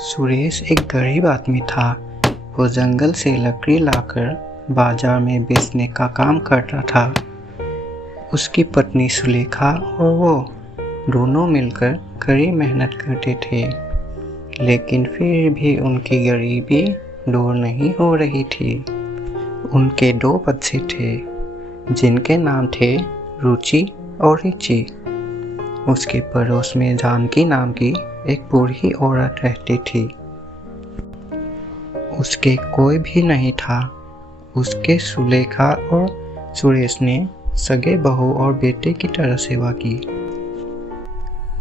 सुरेश एक गरीब आदमी था। वो जंगल से लकड़ी लाकर बाजार में बेचने का काम करता था। उसकी पत्नी सुलेखा और वो दोनों मिलकर कड़ी मेहनत करते थे, लेकिन फिर भी उनकी गरीबी दूर नहीं हो रही थी। उनके 2 बच्चे थे, जिनके नाम थे रुचि और रिचि। उसके पड़ोस में जानकी नाम की एक बूढ़ी औरत रहती थी। उसके कोई भी नहीं था। उसके सुलेखा और सुरेश ने सगे बहू और बेटे की तरह सेवा की।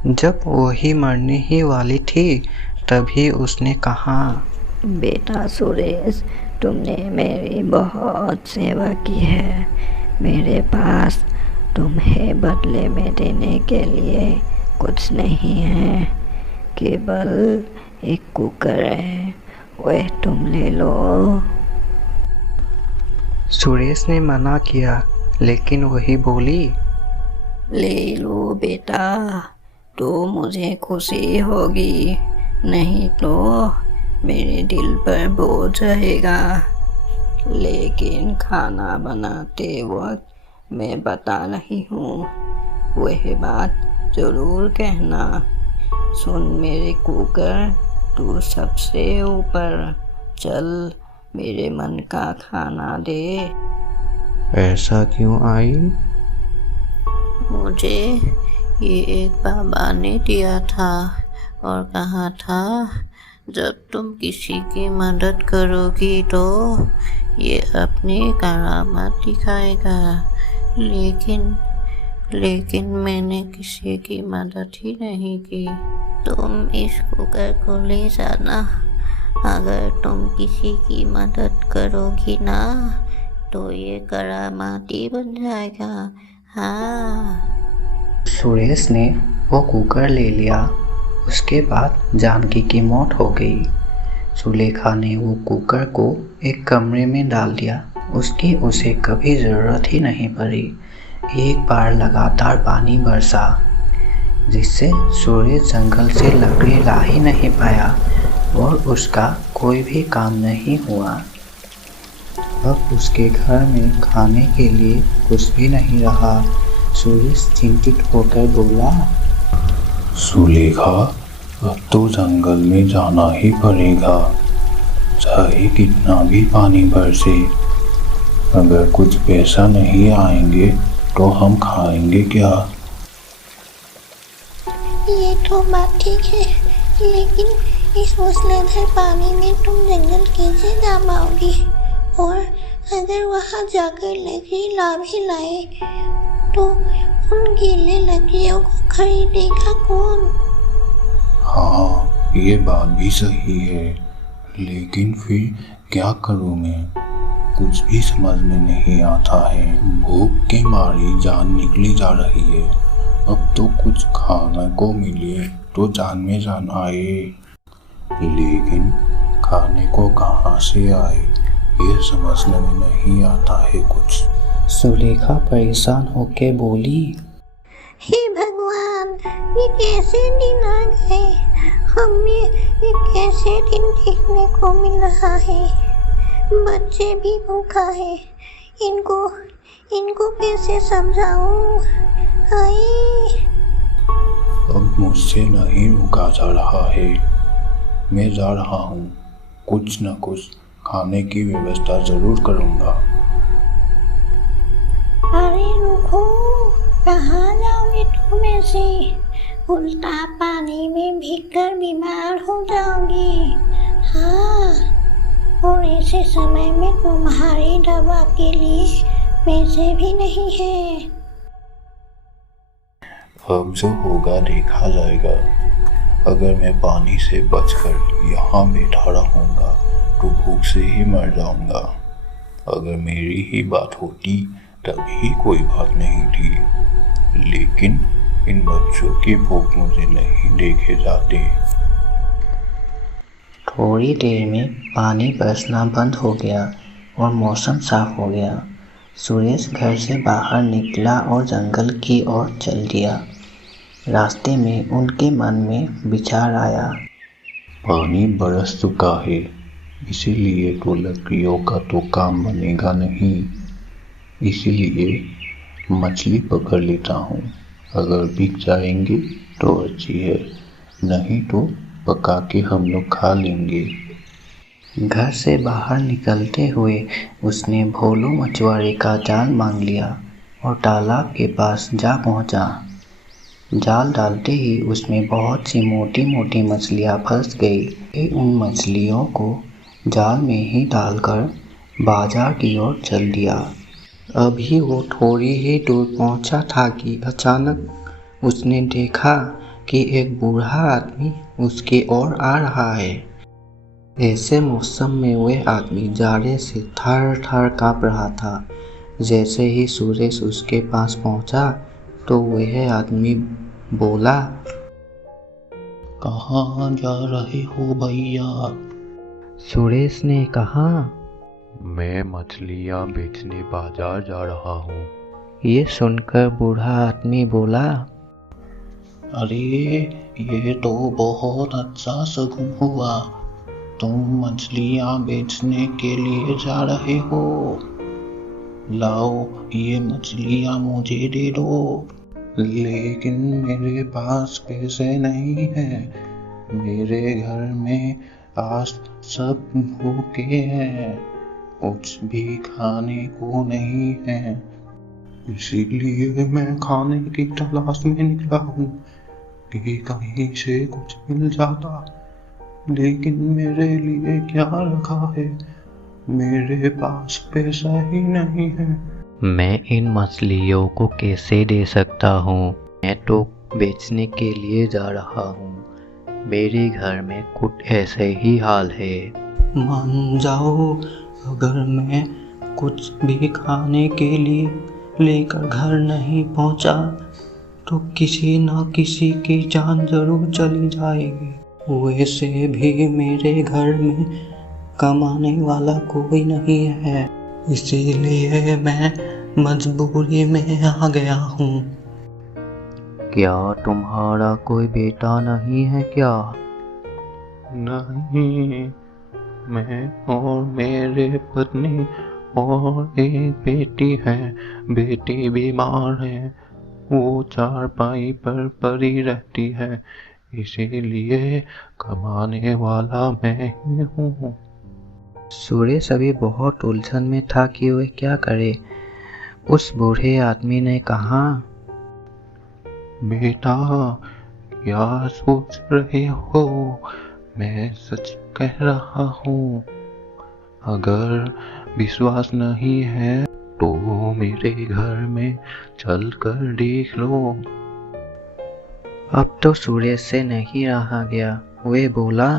जब वही मरने ही वाली थी, तभी उसने कहा, बेटा सुरेश, तुमने मेरी बहुत सेवा की है। मेरे पास तुम्हें बदले में देने के लिए कुछ नहीं है, केवल एक कुकर है, वह तुम ले लो। सुरेश ने मना किया, लेकिन वही बोली, ले लो बेटा, तो मुझे खुशी होगी, नहीं तो मेरे दिल पर बोझ रहेगा। लेकिन खाना बनाते वक्त मैं बता रही हूँ, वह बात जरूर कहना। सुन मेरे कुकर, तू सबसे ऊपर चल, मेरे मन का खाना दे। ऐसा क्यों आई? मुझे ये एक बाबा ने दिया था और कहा था, जब तुम किसी की मदद करोगी तो ये अपनी करामात दिखाएगा। लेकिन मैंने किसी की मदद ही नहीं की। तुम इस कुकर को ले जाना। अगर तुम किसी की मदद करोगी ना, तो ये करामाती बन जाएगा। हाँ। सुरेश ने वो कुकर ले लिया। उसके बाद जानकी की मौत हो गई। सुलेखा ने वो कुकर को एक कमरे में डाल दिया। उसकी उसे कभी ज़रूरत ही नहीं पड़ी। एक बार लगातार पानी बरसा, जिससे सुरेश जंगल से लकड़ी ला ही नहीं पाया और उसका कोई भी काम नहीं हुआ। अब उसके घर में खाने के लिए कुछ भी नहीं रहा। सुरेश चिंतित होकर बोला, सुलेखा, अब तो जंगल में जाना ही पड़ेगा, चाहे कितना भी पानी बरसे। अगर कुछ पैसा नहीं आएंगे तो हम खाएंगे क्या? ये तो बात ठीक है, लेकिन इस मूसलाधार पानी में तुम जंगल कैसे जा पाओगी? और अगर वहाँ जाकर लकड़ी ला भी लाए तो उन गीले लकड़ियों को खरीदेगा कौन? हाँ, ये बात भी सही है, लेकिन फिर क्या करूँ मैं? कुछ भी समझ में नहीं आता है। भूख के मारी जान निकली जा रही है। अब तो कुछ खाने को मिले तो जान में जान आए, लेकिन खाने को कहाँ से आए, ये समझने में नहीं आता है कुछ। सुलेखा परेशान होकर बोली, हे भगवान, ये कैसे दिन आ गए? हमें ये कैसे दिन देखने को मिल रहा है? बच्चे भी भूखा है, इनको कैसे समझाऊं? अब मुझसे नहीं रुका जा रहा है। मैं जा रहा हूँ, कुछ न कुछ खाने की व्यवस्था जरूर करूँगा। अरे रुको, कहाँ जाओगे तुम ऐसे? उल्टा पानी में भीगकर बीमार हो जाओगे। हाँ, और ऐसे समय में तुम्हारी दवा के लिए पैसे भी नहीं है। अब जो होगा देखा जाएगा। अगर मैं पानी से बचकर यहाँ बैठा रहूँगा तो भूख से ही मर जाऊँगा। अगर मेरी ही बात होती तभी कोई बात नहीं थी, लेकिन इन बच्चों की भूख मुझे नहीं देखे जाते। थोड़ी देर में पानी बरसना बंद हो गया और मौसम साफ हो गया। सुरेश घर से बाहर निकला और जंगल की ओर चल दिया। रास्ते में उनके मन में विचार आया, पानी बरस चुका है, इसीलिए तो लकड़ियों का तो काम बनेगा नहीं। इसीलिए मछली पकड़ लेता हूँ। अगर बिक जाएंगे तो अच्छी है, नहीं तो पका के हम लोग खा लेंगे। घर से बाहर निकलते हुए उसने भोलू मछुआरे का जाल मांग लिया और तालाब के पास जा पहुंचा। जाल डालते ही उसमें बहुत सी मोटी मोटी मछलियां फंस गई। फिर उन मछलियों को जाल में ही डालकर बाजार की ओर चल दिया। अभी वो थोड़ी ही दूर पहुंचा था कि अचानक उसने देखा कि एक बूढ़ा आदमी उसकी ओर आ रहा है। ऐसे मौसम में वह आदमी जाड़े से थर थर काँप रहा था। जैसे ही सुरेश उसके पास पहुंचा तो वह आदमी बोला, कहाँ जा रहे हो भैया? सुरेश ने कहा, मैं मछलियाँ बेचने बाजार जा रहा हूँ। ये सुनकर बूढ़ा आदमी बोला, अरे ये तो बहुत अच्छा शगुन हुआ, तुम मछलियाँ बेचने के लिए जा रहे हो। लाओ ये मछलियाँ मुझे दे दो। लेकिन मेरे पास पैसे नहीं हैं। मेरे घर में आज सब भूखे हैं, कुछ भी खाने को नहीं है। इसीलिए मैं खाने की तलाश में निकला हूँ कि कहीं से कुछ मिल जाता। लेकिन मेरे लिए क्या रखा है? मेरे पास पैसा ही नहीं है। मैं इन मछलियों को कैसे दे सकता हूँ? मैं तो बेचने के लिए जा रहा हूँ। मेरे घर में कुछ ऐसे ही हाल है। मान जाओ, अगर मैं कुछ भी खाने के लिए लेकर घर नहीं पहुँचा तो किसी न किसी की जान जरूर चली जाएगी। वैसे भी मेरे घर में कमाने वाला कोई नहीं है, इसीलिए मैं मजबूरी में आ गया हूँ। क्या तुम्हारा कोई बेटा नहीं है क्या? नहीं, मैं और मेरे पत्नी और एक बेटी है। बेटी बीमार है, वो चारपाई पर पड़ी रहती है, इसीलिए कमाने वाला मैं ही हूँ। सुरेश अभी बहुत उलझन में था कि वह क्या करे। उस बूढ़े आदमी ने कहा, बेटा क्या सोच रहे हो? मैं सच कह रहा हूँ। अगर विश्वास नहीं है तो मेरे घर में चल कर देख लो। अब तो सुरेश से नहीं रहा गया। वह बोला,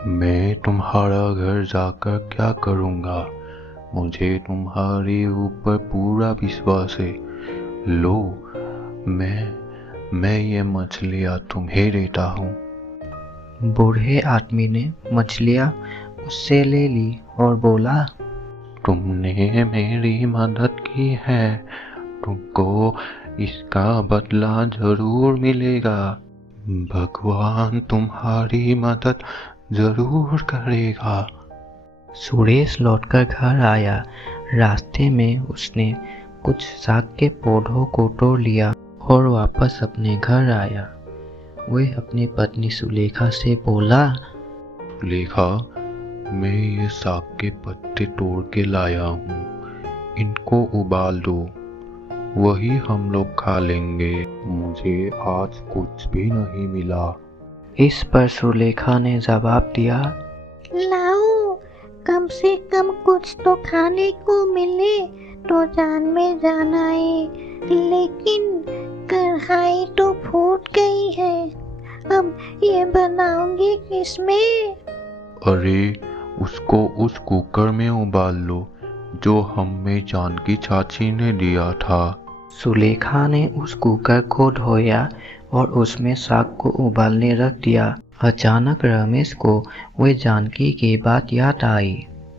मैं तुम्हारा घर जाकर क्या करूँगा? मुझे तुम्हारे ऊपर पूरा विश्वास है। लो, मैं ये मछलियाँ तुम्हें देता हूँ। बूढ़े आदमी ने मछलियाँ उससे ले ली और बोला, तुमने मेरी मदद की है, तुमको इसका बदला जरूर मिलेगा। भगवान तुम्हारी मदद जरूर करेगा। सुरेश लौटकर घर आया। रास्ते में उसने कुछ साग के पौधों को तोड़ लिया और वापस अपने घर आया। वह अपनी पत्नी सुलेखा से बोला, सुलेखा, मैं ये साग के पत्ते तोड़ के लाया हूँ, इनको उबाल दो, वही हम लोग खा लेंगे। मुझे आज कुछ भी नहीं मिला। इस पर सुलेखा ने जवाब दिया, लाओ, कम से कम कुछ तो खाने को मिले तो जान में जान आए। लेकिन कढ़ाई तो फूट गई है, अब ये बनाऊंगी किसमें? अरे उसको उस कुकर में उबाल लो जो हमें जानकी चाची ने दिया था। सुलेखा ने उस कुकर को धोया और उसमें साग को उबालने रख दिया। अचानक रमेश को वह जानकी की बात याद आई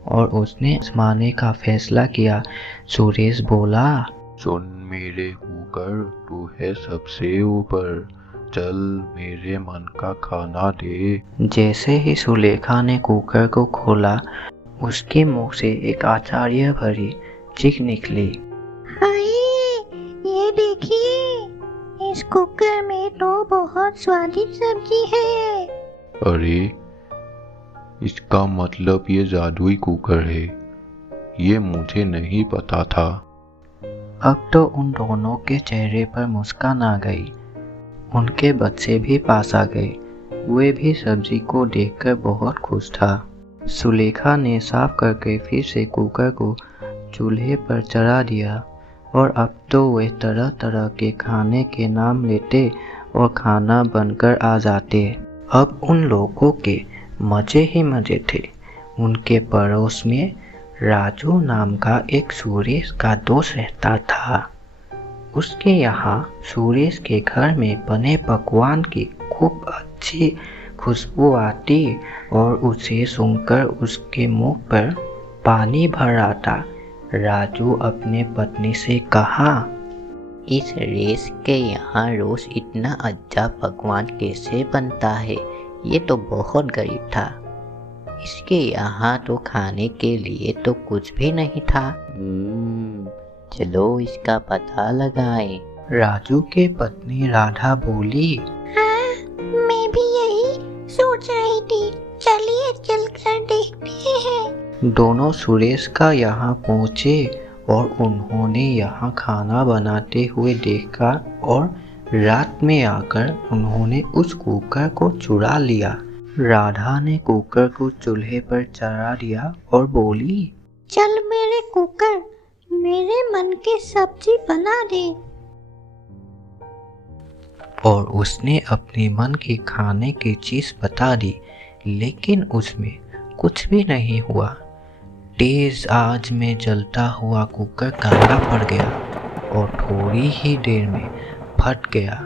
और उसने आजमाने का फैसला किया। सुरेश बोला, सुन मेरे कुकर, तू है सबसे ऊपर, चल मेरे मन का खाना दे। जैसे ही सुलेखा ने कुकर को खोला, उसके मुंह से एक आश्चर्य भरी चीख निकली। हाय, ये देखिए, इस कुकर में तो बहुत स्वादिष्ट सब्जी है। अरे, इसका मतलब ये जादुई कुकर है। ये मुझे नहीं पता था। अब तो उन दोनों के चेहरे पर मुस्कान आ गई। उनके बच्चे भी पास आ गए। वे भी सब्जी को देखकर बहुत खुश था। सुलेखा ने साफ करके फिर से कुकर को चूल्हे पर चढ़ा दिया और अब तो वे तरह तरह के खाने के नाम लेते और खाना बनकर आ जाते। अब उन लोगों के मजे ही मजे थे। उनके पड़ोस में राजू नाम का एक सुरेश का दोस्त रहता था। उसके यहाँ सुरेश के घर में बने पकवान की खूब अच्छी खुशबू आती और उसे सुनकर उसके मुंह पर पानी भर आता। राजू अपने पत्नी से कहा, इस रेस के यहाँ रोज इतना अच्छा पकवान कैसे बनता है? ये तो बहुत गरीब था। इसके यहाँ तो खाने के लिए तो कुछ भी नहीं था। चलो इसका पता लगाएं। राजू के पत्नी राधा बोली। हाँ, मैं भी यही सोच रही थी। चलिए चलकर देखते हैं। दोनों सुरेश का यहाँ पहुँचे और उन्होंने यहाँ खाना बनाते हुए देखा और रात में आकर उन्होंने उस कुकर को चुरा लिया। राधा ने कुकर को चूल्हे पर चढ़ा दिया और बोली, चल मेरे कुकर, मेरे मन की सब्जी बना दे। और उसने अपने मन की खाने की चीज बता दी, लेकिन उसमें कुछ भी नहीं हुआ। तेज आंच में जलता हुआ कुकर काला पड़ गया और थोड़ी ही देर में फट गया,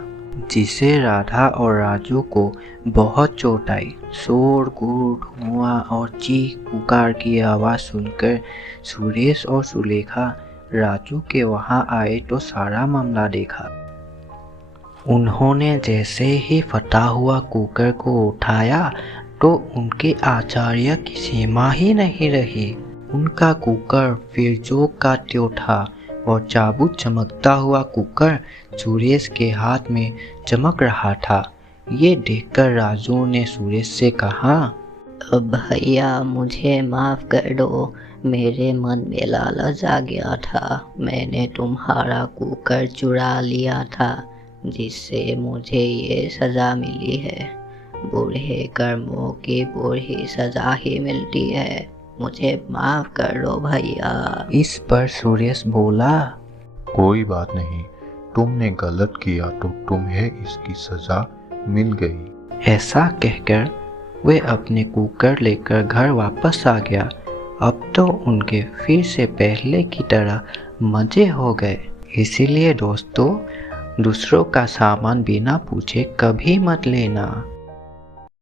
जिसे राधा और राजू को बहुत चोट आई। शोर-गुल, धुआं और चीख पुकार की आवाज़ सुनकर सुरेश और सुलेखा राजू के वहाँ आए तो सारा मामला देखा। उन्होंने जैसे ही फटा हुआ कुकर को उठाया तो उनके आश्चर्य की सीमा ही नहीं रही। उनका कुकर फिर जो का त्यों था और चाबुक चमकता हुआ कुकर सुरेश के हाथ में चमक रहा था। ये देखकर राजू ने सुरेश से कहा, भैया मुझे माफ़ कर दो, मेरे मन में लालच आ गया था। मैंने तुम्हारा कुकर चुरा लिया था, जिससे मुझे ये सज़ा मिली है। बुरे कर्मों की बुरी सज़ा ही मिलती है। मुझे माफ़ कर दो भैया। इस पर सुरेश बोला, कोई बात नहीं, तुमने गलत किया तो तुम्हें इसकी सजा मिल गई। ऐसा कहकर वे अपने कुकर लेकर घर वापस आ गया। अब तो उनके फिर से पहले की तरह मजे हो गए। इसीलिए दोस्तों, दूसरों का सामान बिना पूछे कभी मत लेना।